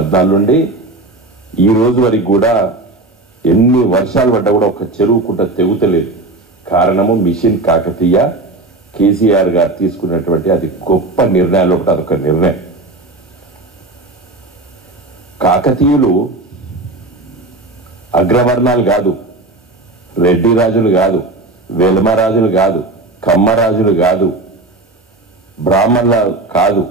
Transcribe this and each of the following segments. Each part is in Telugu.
14 నుండి ఈ రోజు వరకు కూడా ఎన్ని వర్షాలు పడ్డా కూడా ఒక చెరువు కుంట తెగుతలేదు. కారణము మిషన్ కాకతీయ కేసీఆర్ గారు తీసుకున్నటువంటి అది గొప్ప నిర్ణయాలు ఒకటి, అదొక నిర్ణయం. కాకతీయులు అగ్రవర్ణాలు కాదు, రెడ్డి రాజులు కాదు, వెల్మరాజులు కాదు, కమ్మరాజులు కాదు, బ్రాహ్మణుల కాదు.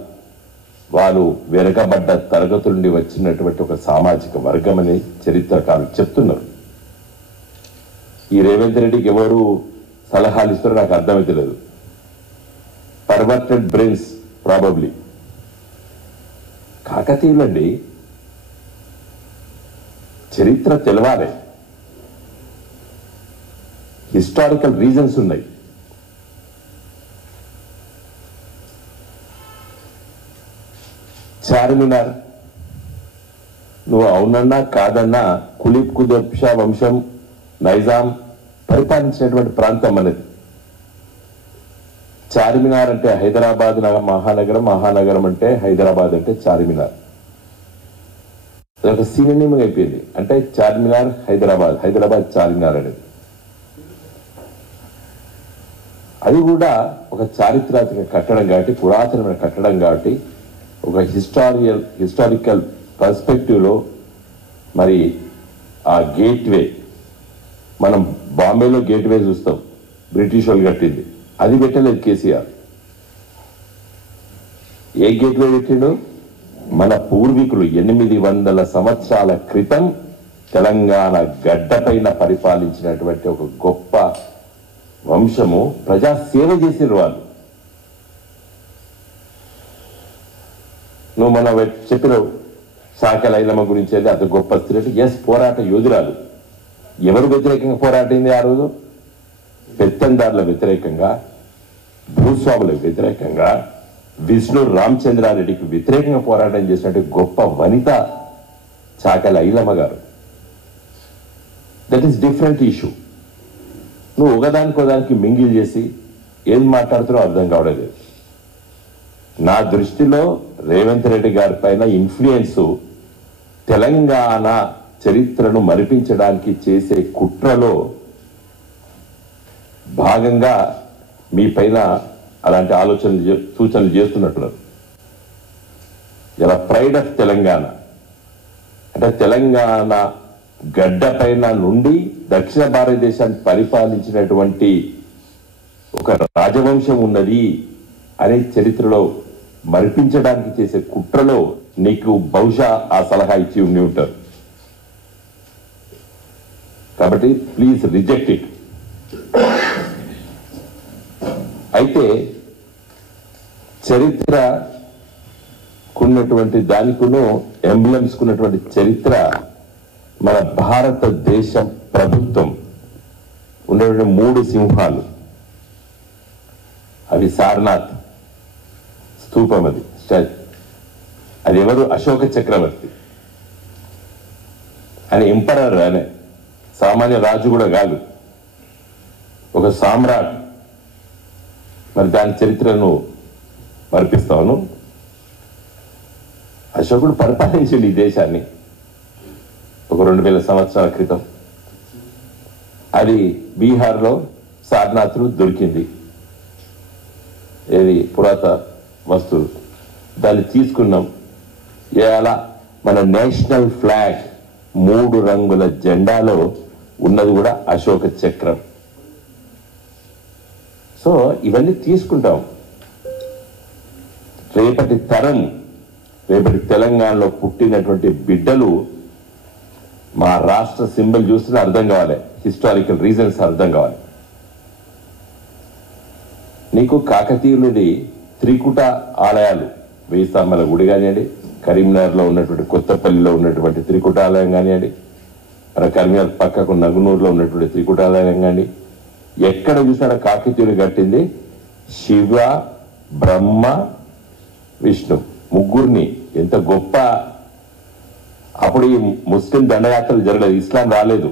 వాళ్ళు వెనుకబడ్డ తరగతుల నుండి వచ్చినటువంటి ఒక సామాజిక వర్గం అని చరిత్రకారులు చెప్తున్నారు. ఈ రేవంత్ రెడ్డికి ఎవరు సలహాలు ఇస్తారో నాకు అర్థమైతే లేదు. Perverted brains probably. కాకతీయులండి, చరిత్ర తెలవాలి, హిస్టారికల్ రీజన్స్ ఉన్నాయి. చార్మినార్ నువ్వు అవునన్నా కాదన్నా కులీబ్ కుతుబ్ షా వంశం, నైజాం పరిపాలించినటువంటి ప్రాంతం అనేది. చార్మినార్ అంటే హైదరాబాద్ మహానగరం, మహానగరం అంటే హైదరాబాద్ అంటే చార్మినార్. అదొక సినోనిమ్ అయిపోయింది. అంటే చార్మినార్ హైదరాబాద్, హైదరాబాద్ చార్మినార్ అనేది. అది కూడా ఒక చారిత్రాత్మక కట్టడం కాబట్టి, పురాతనమైన కట్టడం కాబట్టి, ఒక హిస్టారికల్ పర్స్పెక్టివ్లో మరి ఆ గేట్వే, మనం బాంబేలో గేట్వే చూస్తాం, బ్రిటిష్ వాళ్ళు కట్టింది. అది పెట్టలేదు కేసీఆర్. ఏ గేట్వే పెట్టిండు? మన పూర్వీకులు 800 సంవత్సరాల క్రితం తెలంగాణ గడ్డపైన పరిపాలించినటువంటి ఒక గొప్ప వంశము, ప్రజా సేవ చేసిన వాళ్ళు. నువ్వు మన చెప్పినావు సాకల ఐలమ్మ గురించి, అయితే అంత గొప్ప స్త్రీ. ఎస్, పోరాట యోధురాలు. ఎవరు వ్యతిరేకంగా పోరాటింది ఆ రోజు? పెత్తందారుల వ్యతిరేకంగా, భూస్వాములకు వ్యతిరేకంగా, విష్ణు రామచంద్రారెడ్డికి వ్యతిరేకంగా పోరాటం చేసినట్టు గొప్ప వనిత చాకల ఐలమ్మ గారు. That is different issue. నువ్వు ఒకదానికి మింగిల్ చేసి ఏం మాట్లాడుతున్నావు అర్థం కావడలేదు. నా దృష్టిలో రేవంత్ రెడ్డి గారి పైన ఇన్ఫ్లుయెన్స్ తెలంగాణ చరిత్రను మరిపించడానికి చేసే కుట్రలో భాగంగా మీ పైన అలాంటి ఆలోచనలు సూచనలు చేస్తున్నట్టున్నారు. ఇలా ప్రైడ్ ఆఫ్ తెలంగాణ అంటే తెలంగాణ గడ్డ పైన నుండి దక్షిణ భారతదేశాన్ని పరిపాలించినటువంటి ఒక రాజవంశం ఉన్నది అనే చరిత్రలో మరిపించడానికి చేసే కుట్రలో నీకు బహుశా ఆ సలహా ఇచ్చి ఉండి ఉంటారు. కాబట్టి ప్లీజ్ రిజెక్ట్ ఇట్. అయితే చరిత్రకున్నటువంటి దానికును ఎంబ్లమ్స్ కున్నటువంటి చరిత్ర, మన భారతదేశం ప్రభుత్వం ఉన్నటువంటి 3 సింహాలు, అవి సారనాథ్ స్తూపం, అది ఎవరు? అశోక చక్రవర్తి అని ఎంపరర్, అనే సామాన్య రాజు కూడా కాదు, ఒక సామ్రాట్. మరి దాని చరిత్రను మరిపిస్తాను. అశోకుడు పరిపాలించింది ఈ దేశాన్ని ఒక 2000 సంవత్సరాల క్రితం. అది బీహార్లో సారనాథ్లో దొరికింది. ఏది పురాత వస్తువు, దాన్ని తీసుకున్నాం. ఇలా మన నేషనల్ ఫ్లాగ్ 3 రంగుల జెండాలో ఉన్నది కూడా అశోక చక్రం. సో ఇవన్నీ తీసుకుంటాం. రేపటి తరం, రేపటి తెలంగాణలో పుట్టినటువంటి బిడ్డలు మా రాష్ట్ర సింబల్ చూస్తే అర్థం కావాలి, హిస్టారికల్ రీజన్స్ అర్థం కావాలి. నీకు కాకతీయులది త్రికుట ఆలయాలు, 1000 స్తంభాల గుడి కానివ్వండి, కరీంనగర్లో ఉన్నటువంటి కొత్తపల్లిలో ఉన్నటువంటి త్రికుట ఆలయం కానివ్వండి, మన కరీంనగర్ పక్కకు నగునూరులో ఉన్నటువంటి త్రికుట ఆలయం కానీ, ఎక్కడ చూసినా కాకతీయులు కట్టింది శివ, బ్రహ్మ, విష్ణు ముగ్గురిని. ఎంత గొప్ప! అప్పుడు ఈ ముస్లిం దండయాత్రలు జరగలేదు, ఇస్లాం రాలేదు.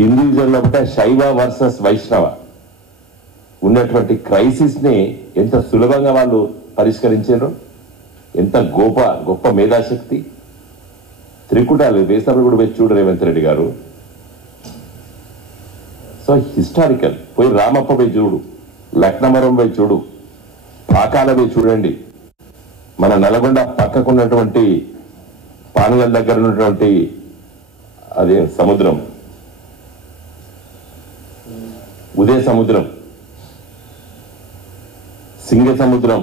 హిందూయిజంలో ఒకటే శైవ వర్సెస్ వైష్ణవ ఉన్నటువంటి క్రైసిస్ ని ఎంత సులభంగా వాళ్ళు పరిష్కరించారు. ఎంత గొప్ప మేధాశక్తి! త్రికుటాలు వేసవి కూడా పోయి చూడు రేవంత్ రెడ్డి గారు. సో హిస్టారికల్ పోయి రామప్ప పోయి చూడు, లక్నవరం పోయి చూడు, పాకాల పోయి చూడండి, మన నల్గొండ పక్కకున్నటువంటి పానగల్ దగ్గర ఉన్నటువంటి అదే సముద్రం ఉదయ సముద్రం, సింగ సముద్రం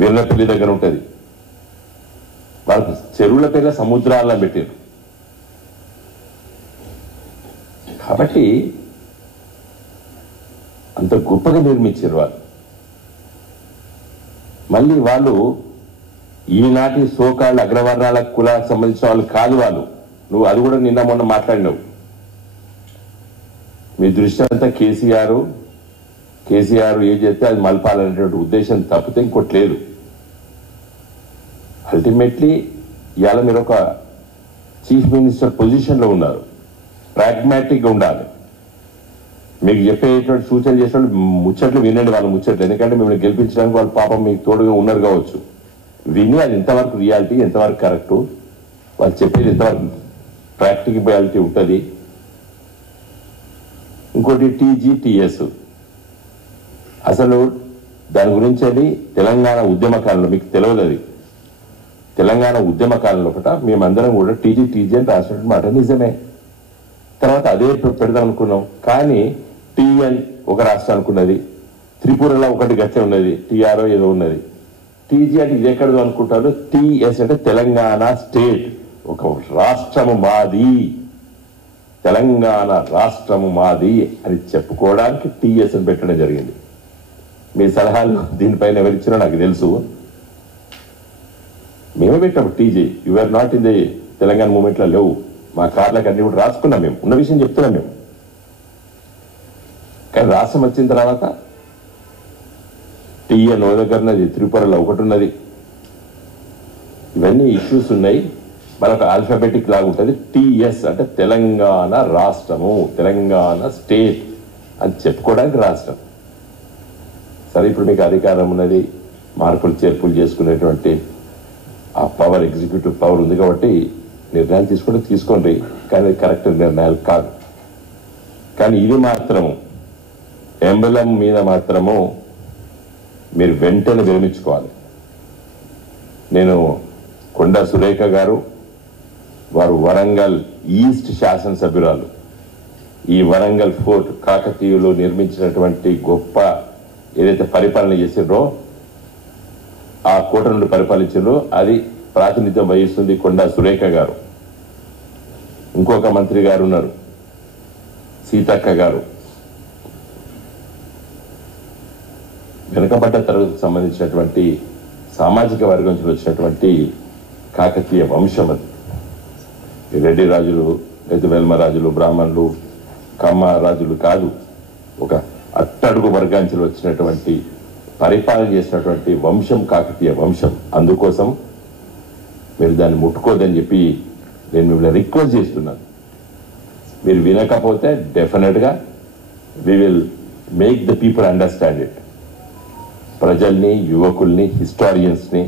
వీర్లపల్లి దగ్గర ఉంటుంది. వాళ్ళకి చెరువుల పేర్ల సముద్రాల్లో పెట్టారు. కాబట్టి అంత గొప్పగా నిర్మించారు వాళ్ళు. మళ్ళీ వాళ్ళు ఈనాటి సోకాళ్ళ అగ్రవర్ణాల కులాలకు సంబంధించిన వాళ్ళు కాదు వాళ్ళు. నువ్వు అది కూడా నిన్న మొన్న మాట్లాడినావు. మీ దృష్టి అంతా కేసీఆర్ ఏం చేస్తే అది మలపాలనేటువంటి ఉద్దేశం తప్పితే ఇంకోట్లేదు. అల్టిమేట్లీ ఇవాళ మీరు ఒక చీఫ్ మినిస్టర్ పొజిషన్లో ఉన్నారు. ప్రాగ్మాటిక్గా ఉండాలి. మీకు చెప్పేటువంటి సూచనలు చేసేవాళ్ళు ముచ్చట్లు వినండి, వాళ్ళ ముచ్చట్లు. ఎందుకంటే మిమ్మల్ని గెలిపించడానికి వాళ్ళు పాపం మీకు తోడుగా ఉన్నారు కావచ్చు. విని అది ఎంతవరకు రియాలిటీ, ఎంతవరకు కరెక్టు, వాళ్ళు చెప్పేది ఎంతవరకు ప్రాక్టికబిలిటీ ఉంటుంది. ఇంకోటి టీజీటీఎస్, అసలు దాని గురించి అది తెలంగాణ ఉద్యమ కాలంలో మీకు తెలియదు. అది తెలంగాణ ఉద్యమ కాలంలో ఒకట మేమందరం కూడా టీజీ అని రాసినట్టు మాట నిజమే. తర్వాత అదే పెడదాం అనుకున్నాం. కానీ టీఎన్ ఒక రాష్ట్రానికి ఉన్నది, త్రిపురలో ఒకటి గట్టే ఉన్నది, టీఆర్ఓ ఏదో ఉన్నది. టీజీ అంటే ఇది ఎక్కడదో అనుకుంటారు. టీఎస్ అంటే తెలంగాణ స్టేట్, ఒక రాష్ట్రము మాది, తెలంగాణ రాష్ట్రము మాది అని చెప్పుకోవడానికి టీఎస్ అని పెట్టడం జరిగింది. మీ సలహాలు దీనిపైన ఎవరిచ్చినా నాకు తెలుసు. మేమే పెట్టాము TG. You're not in the Telangana మూమెంట్లో లేవు. మా కార్లకు అన్ని కూడా రాసుకున్నాం. మేము ఉన్న విషయం చెప్తున్నాం మేము. కానీ రాష్ట్రం వచ్చిన తర్వాత టీఎన్ ఓ దగ్గర ఉన్నది, త్రిపురలో ఒకటి ఉన్నది. ఇవన్నీ ఇష్యూస్ ఉన్నాయి. మనకు ఆల్ఫాబెటిక్ లాగా ఉంటుంది. టీఎస్ అంటే తెలంగాణ రాష్ట్రము, తెలంగాణ స్టేట్ అని చెప్పుకోవడానికి రాష్ట్రం. సరే, ఇప్పుడు మీకు అధికారం ఉన్నది, మార్పులు చేర్పులు చేసుకునేటువంటి ఆ పవర్, ఎగ్జిక్యూటివ్ పవర్ ఉంది కాబట్టి నిర్ణయాలు తీసుకోండి. కానీ కరెక్ట్ నిర్ణయాలు కాదు. కానీ ఇది మాత్రము ఎంబలం మీద మాత్రము మీరు వెంటనే విరమించుకోవాలి. నేను కొండా సురేఖ గారు, వారు వరంగల్ ఈస్ట్ శాసనసభ్యురాలు. ఈ వరంగల్ ఫోర్ట్ కాకతీయులు నిర్మించినటువంటి గొప్ప ఏదైతే పరిపాలన చేసిర్రో, ఆ కోట నుండి పరిపాలించారో అది ప్రాతినిధ్యం వహిస్తుంది కొండా సురేఖ గారు. ఇంకొక మంత్రి గారు ఉన్నారు, సీతక్క గారు. వెనుకబడ్డ తరగతికి సంబంధించినటువంటి సామాజిక వర్గం నుంచి వచ్చినటువంటి కాకతీయ వంశం అది. రెడ్డి రాజులు, వెల్మ రాజులు, బ్రాహ్మణులు, కమ్మ రాజులు కాదు. ఒక అట్టడుగు వర్గాంచులు వచ్చినటువంటి పరిపాలన చేసినటువంటి వంశం కాకతీయ వంశం. అందుకోసం మీరు దాన్ని ముట్టుకోదని చెప్పి నేను మిమ్మల్ని రిక్వెస్ట్ చేస్తున్నాను. మీరు వినకపోతే డెఫినెట్గా we will make the people understand it. ప్రజల్ని, యువకుల్ని, హిస్టారియన్స్ని,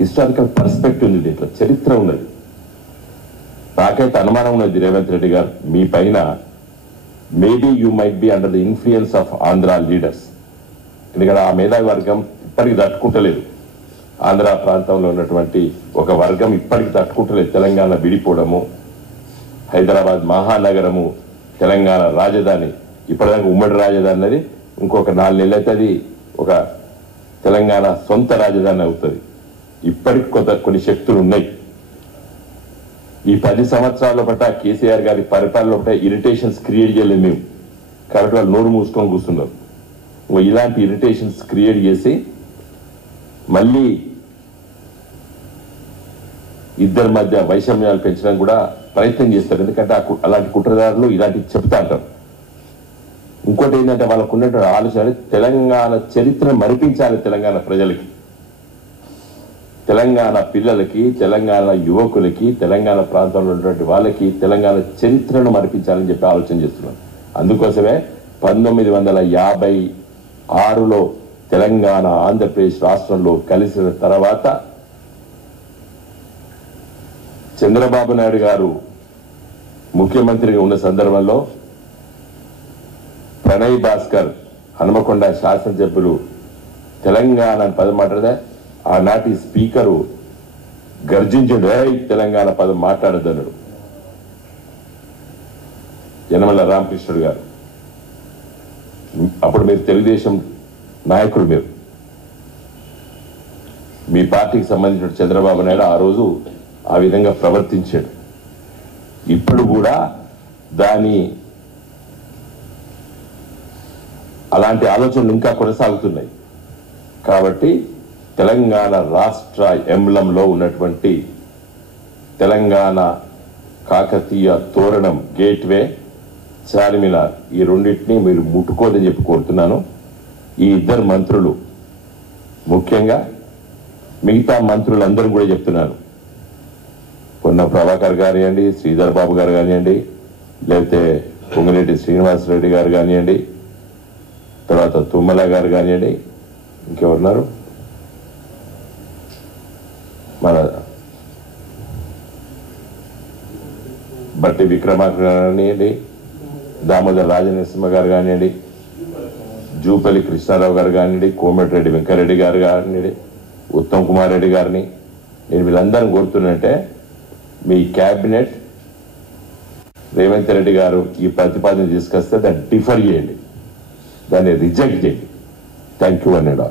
హిస్టారికల్ పర్స్పెక్టివ్ ఉంది దీంట్లో, చరిత్ర ఉన్నది. నాకైతే అనుమానం ఉన్నది రేవంత్ రెడ్డి గారు మీ పైన, maybe you might be under the influence of Andhra leaders. ఎందుకంటే ఆ మేధావి వర్గం ఇప్పటికి తట్టుకుంటలేదు. ఆంధ్ర ప్రాంతంలో ఉన్నటువంటి ఒక వర్గం ఇప్పటికి తట్టుకుంటలేదు. తెలంగాణ విడిపోవడము, హైదరాబాద్ మహానగరము, తెలంగాణ రాజధాని, ఇప్పటిదాకా ఉమ్మడి రాజధాని అన్నది ఇంకొక 4 నెలలు అయితే అది ఒక తెలంగాణ సొంత రాజధాని అవుతుంది. ఇప్పటికి కొన్ని శక్తులు ఉన్నాయి. ఈ 10 సంవత్సరాల పట్ల కేసీఆర్ గారి పరిపాలన పట్ల ఇరిటేషన్స్ క్రియేట్ చేయలేదు మేము. కాబట్టి వాళ్ళు నోరు మూసుకొని కూర్చున్నారు. ఇలాంటి ఇరిటేషన్స్ క్రియేట్ చేసి మళ్ళీ ఇద్దరి మధ్య వైషమ్యాలు పెంచడానికి కూడా ప్రయత్నం చేస్తారు. ఎందుకంటే అలాంటి కుట్రదారులు ఇలాంటివి చెప్తా అంటారు. ఇంకోటి ఏంటంటే వాళ్ళకు ఉన్నటువంటి ఆలోచన తెలంగాణ చరిత్రను మరిపించాలి. తెలంగాణ ప్రజలకి, తెలంగాణ పిల్లలకి, తెలంగాణ యువకులకి, తెలంగాణ ప్రాంతంలో ఉన్నటువంటి వాళ్ళకి తెలంగాణ చరిత్రను మరిపించాలని చెప్పి ఆలోచన చేస్తున్నాం. అందుకోసమే 1956లో తెలంగాణ ఆంధ్రప్రదేశ్ రాష్ట్రంలో కలిసిన తర్వాత చంద్రబాబు నాయుడు గారు ముఖ్యమంత్రిగా ఉన్న సందర్భంలో ప్రణయ్ భాస్కర్ హనుమకొండ శాసనసభ్యులు తెలంగాణ పదం మాట్లాడదా ఆనాటి స్పీకరు గర్జించడు తెలంగాణ పదం మాట్లాడద్దన్నాడు యనమల రామకృష్ణుడు గారు. అప్పుడు మీరు తెలుగుదేశం నాయకుడు, మీరు మీ పార్టీకి సంబంధించిన చంద్రబాబు నాయుడు ఆ రోజు ఆ విధంగా ప్రవర్తించాడు. ఇప్పుడు కూడా అలాంటి ఆలోచనలు ఇంకా కొనసాగుతున్నాయి. కాబట్టి తెలంగాణ రాష్ట్ర ఎంబ్లంలో ఉన్నటువంటి తెలంగాణ కాకతీయ తోరణం గేట్వే చార్మినార్ ఈ రెండింటినీ మీరు ముట్టుకోదని చెప్పి కోరుతున్నాను. ఈ ఇద్దరు మంత్రులు, ముఖ్యంగా మిగతా మంత్రులందరూ కూడా చెప్తున్నాను, పొన్న ప్రభాకర్ కానివ్వండి, శ్రీధర్ బాబు గారు కానివ్వండి, లేకపోతే పొంగిరెడ్డి శ్రీనివాసరెడ్డి గారు కానివ్వండి, తర్వాత తుమ్మల గారు కానివ్వండి, ఇంకెవరున్నారు, మన బట్టి విక్రమార్క కానివ్వండి, దామోదర్ రాజనరసింహ గారు కానివ్వండి, జూపల్లి కృష్ణారావు గారు కానివ్వండి, కోమటిరెడ్డి వెంకరెడ్డి గారు కానివ్వండి, ఉత్తమ్ కుమార్ రెడ్డి గారిని నేను వీళ్ళందరినీ కోరుతున్నట్టే మీ క్యాబినెట్ రేవంత్ రెడ్డి గారు ఈ ప్రతిపాదన తీసుకొస్తే దాన్ని డిఫర్ చేయండి, దాన్ని రిజెక్ట్ చేయండి. థ్యాంక్ యూ అన్నాడు.